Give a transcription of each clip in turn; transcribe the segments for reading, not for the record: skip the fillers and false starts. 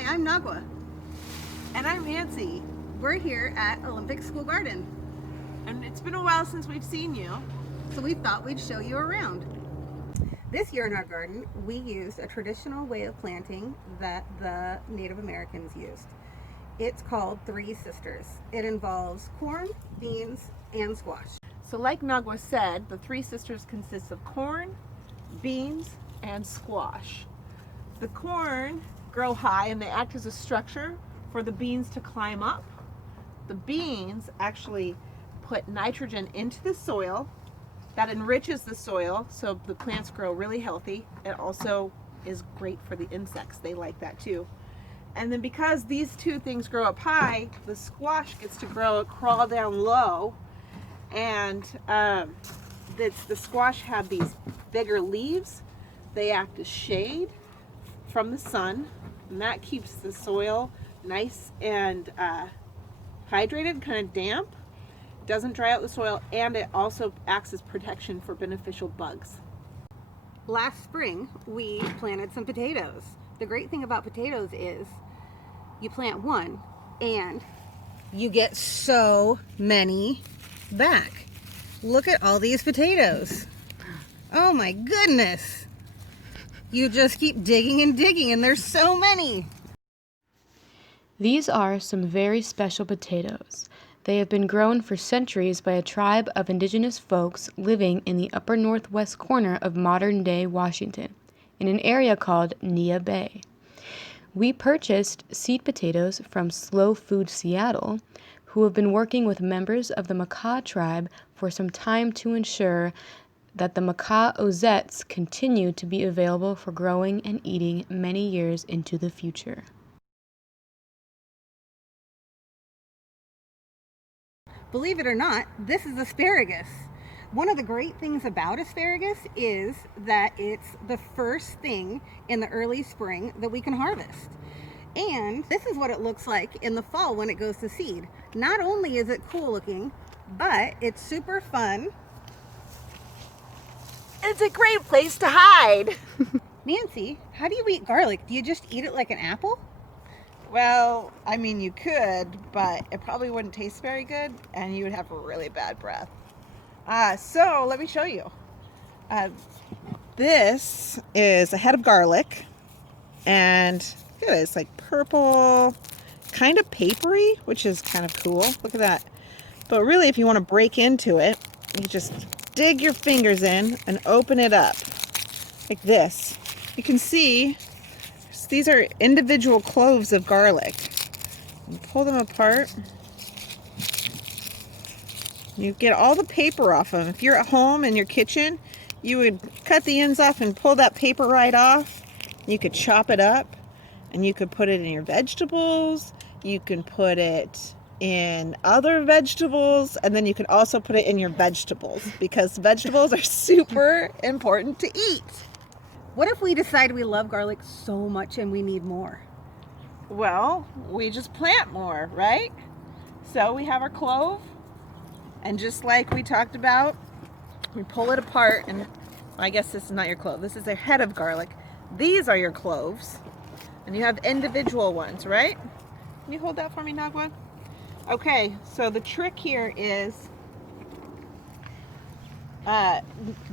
Hi, I'm Nagwa. And I'm Nancy. We're here at Olympic School Garden. And it's been a while since we've seen you. So we thought we'd show you around. This year in our garden, we used a traditional way of planting that the Native Americans used. It's called Three Sisters. It involves corn, beans, and squash. So like Nagwa said, the Three Sisters consists of corn, beans, and squash. The corn grow high and they act as a structure for the beans to climb up. The beans actually put nitrogen into the soil. That enriches the soil so the plants grow really healthy. It also is great for the insects. They like that too. And then because these two things grow up high, the squash gets to crawl down low. And the squash have these bigger leaves. They act as shade from the sun, and that keeps the soil nice and hydrated, kind of damp. Doesn't dry out the soil, and it also acts as protection for beneficial bugs. Last spring, we planted some potatoes. The great thing about potatoes is you plant one and you get so many back. Look at all these potatoes. Oh my goodness. You just keep digging and digging, and there's so many. These are some very special potatoes. They have been grown for centuries by a tribe of indigenous folks living in the upper northwest corner of modern-day Washington, in an area called Nia Bay. We purchased seed potatoes from Slow Food Seattle, who have been working with members of the Makah tribe for some time to ensure that the Makah ozettes continue to be available for growing and eating many years into the future. Believe it or not, this is asparagus. One of the great things about asparagus is that it's the first thing in the early spring that we can harvest. And this is what it looks like in the fall when it goes to seed. Not only is it cool looking, but it's super fun. It's a great place to hide. Nancy, how do you eat garlic? Do you just eat it like an apple? Well, I mean, you could, but it probably wouldn't taste very good, and you would have really bad breath. So let me show you. This is a head of garlic, and look at it, it's like purple, kind of papery, which is kind of cool. Look at that. But really, if you want to break into it, you just dig your fingers in and open it up like this. You can see these are individual cloves of garlic. You pull them apart. You get all the paper off them. If you're at home in your kitchen, you would cut the ends off and pull that paper right off. You could chop it up, and you could put it in your vegetables. You can put it in other vegetables, and then you can also put it in your vegetables, because vegetables are super important to eat. What if we decide we love garlic so much and we need more? Well, we just plant more, right? So we have our clove, and just like we talked about, we pull it apart, and I guess this is not your clove. This is a head of garlic. These are your cloves, and you have individual ones, right? Can you hold that for me, Nagwa? Okay, so the trick here is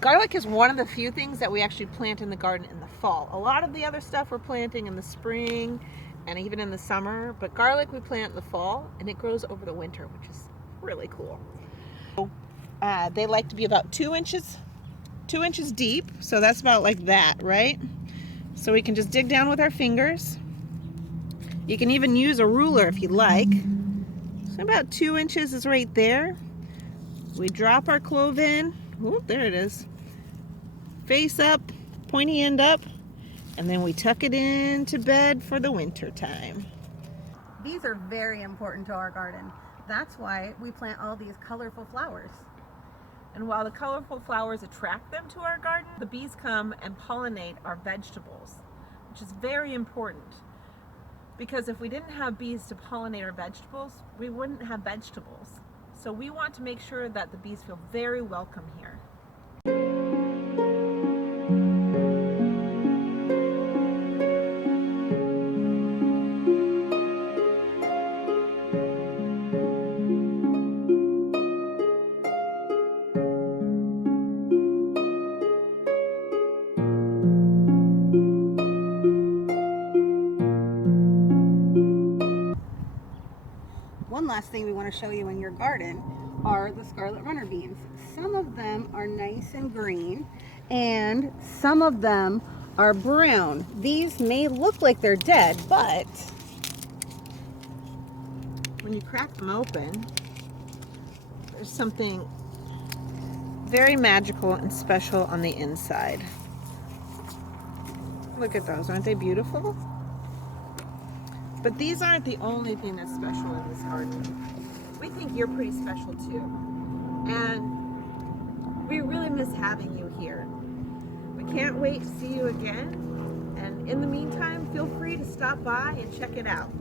garlic is one of the few things that we actually plant in the garden in the fall. A lot of the other stuff we're planting in the spring and even in the summer, but garlic we plant in the fall, and it grows over the winter, which is really cool. They like to be about 2 inches deep, so that's about like that, right? So we can just dig down with our fingers. You can even use a ruler if you like. So about 2 inches is right there. We drop our clove in. Oh, there it is. Face up, pointy end up, and then we tuck it into bed for the winter time. These are very important to our garden. That's why we plant all these colorful flowers. And while the colorful flowers attract them to our garden, the bees come and pollinate our vegetables, which is very important. Because if we didn't have bees to pollinate our vegetables, we wouldn't have vegetables. So we want to make sure that the bees feel very welcome here. one last thing we want to show you in your garden are the scarlet runner beans. Some of them are nice and green, and some of them are brown. These may look like they're dead, but when you crack them open, there's something very magical and special on the inside. Look at those, aren't they beautiful? But these aren't the only thing that's special in this garden. We think you're pretty special too. And we really miss having you here. We can't wait to see you again. And in the meantime, feel free to stop by and check it out.